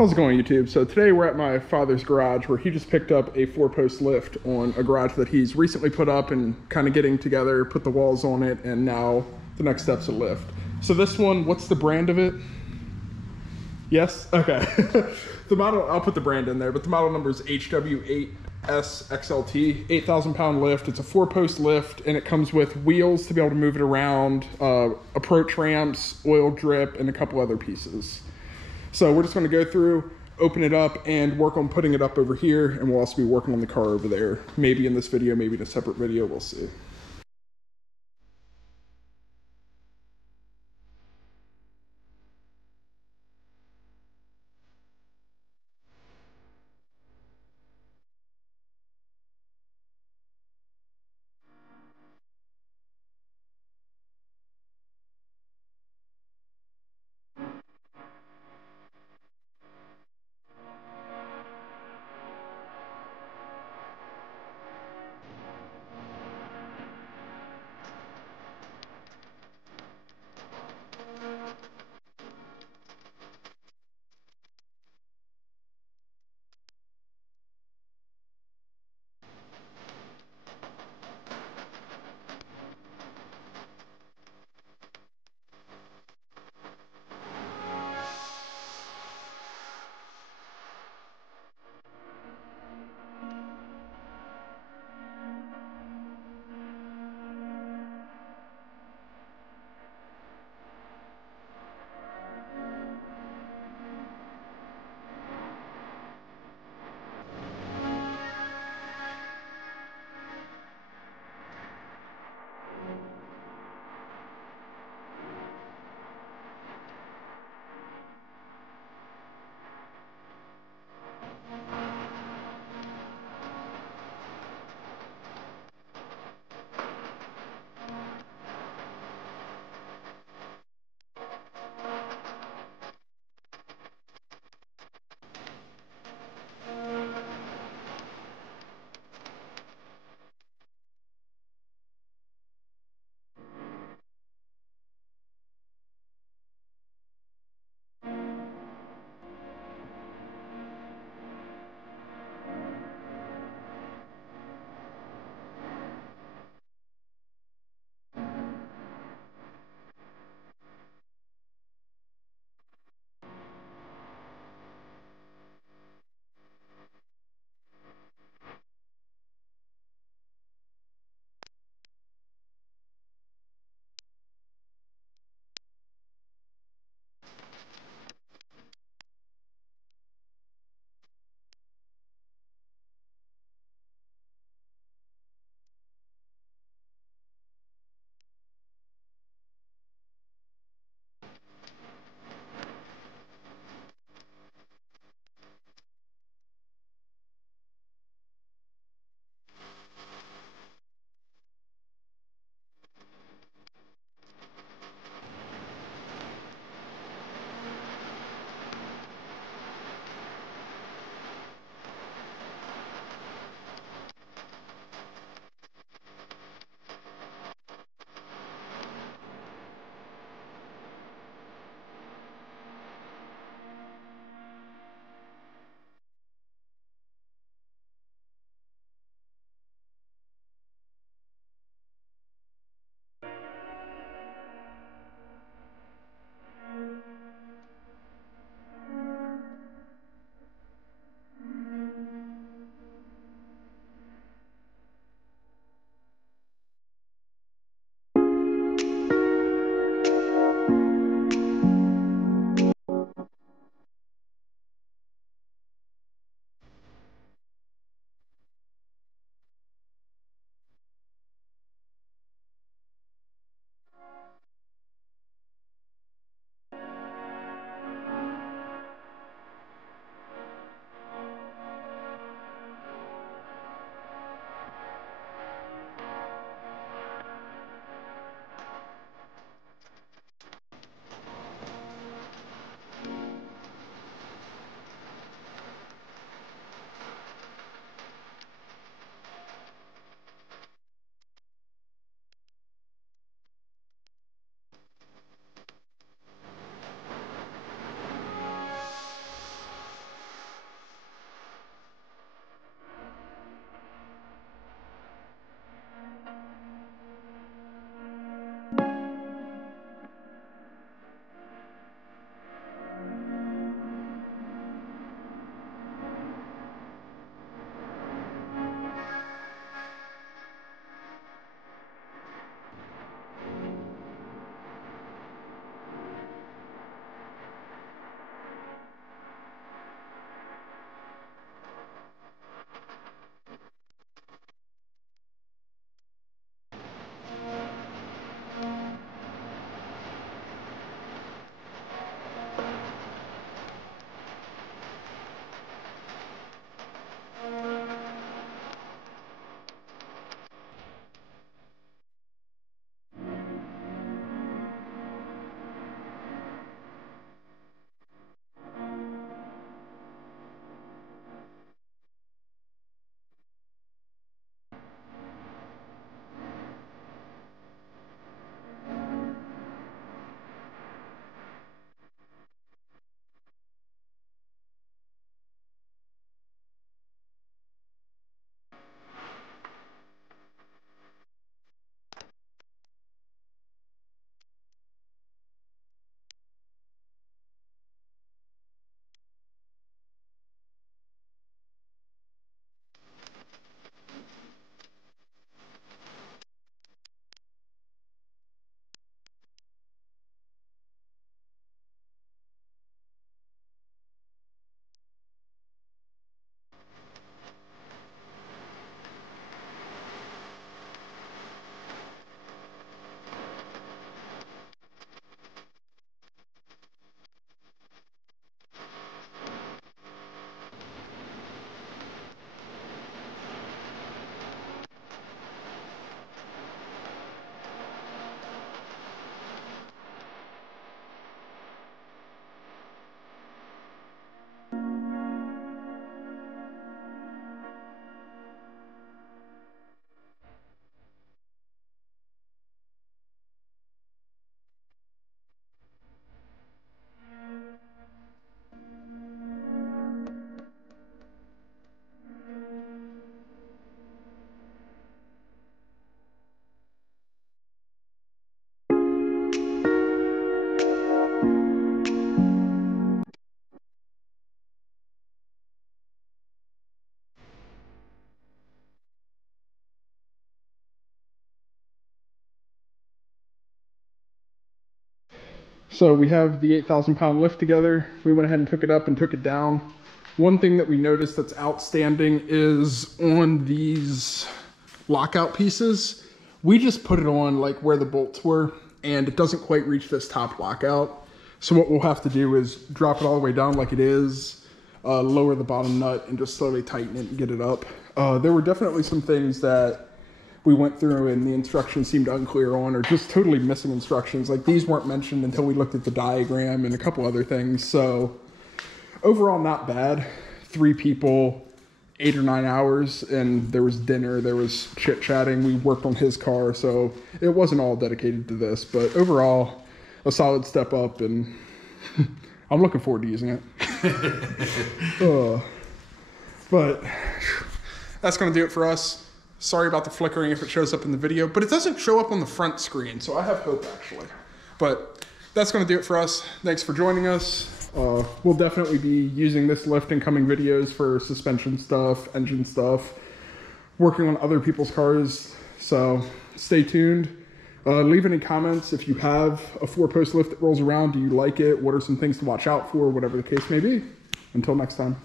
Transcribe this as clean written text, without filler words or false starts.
How's it going, YouTube? So today we're at my father's garage where he just picked up a 4-post lift on a garage that he's recently put up and kind of getting together, put the walls on it, and now the next step's a lift. So this one, what's the brand of it? Yes? Okay. The model, I'll put the brand in there, but the model number is HW8SXLT, 8,000 pound lift. It's a 4-post lift and it comes with wheels to be able to move it around, approach ramps, oil drip, and a couple other pieces. So we're just going to go through, open it up, and work on putting it up over here, and we'll also be working on the car over there. Maybe in this video, maybe in a separate video, we'll see. So we have the 8,000 pound lift together. We went ahead and took it up and took it down. One thing that we noticed that's outstanding is on these lockout pieces, we just put it on like where the bolts were, and it doesn't quite reach this top lockout. So what we'll have to do is drop it all the way down like it is, lower the bottom nut, and just slowly tighten it and get it up. There were definitely some things that we went through and the instructions seemed unclear on, or just totally missing instructions. Like these weren't mentioned until we looked at the diagram and a couple other things. So overall, not bad. 3 people, 8 or 9 hours, and there was dinner, there was chit chatting. We worked on his car, so it wasn't all dedicated to this, but overall a solid step up, and I'm looking forward to using it. But that's going to do it for us. Sorry about the flickering if it shows up in the video, but it doesn't show up on the front screen, so I have hope actually. But that's going to do it for us. Thanks for joining us. We'll definitely be using this lift in coming videos for suspension stuff, engine stuff, working on other people's cars, so stay tuned. Leave any comments if you have a 4-post lift that rolls around. Do you like it? What are some things to watch out for? Whatever the case may be. Until next time.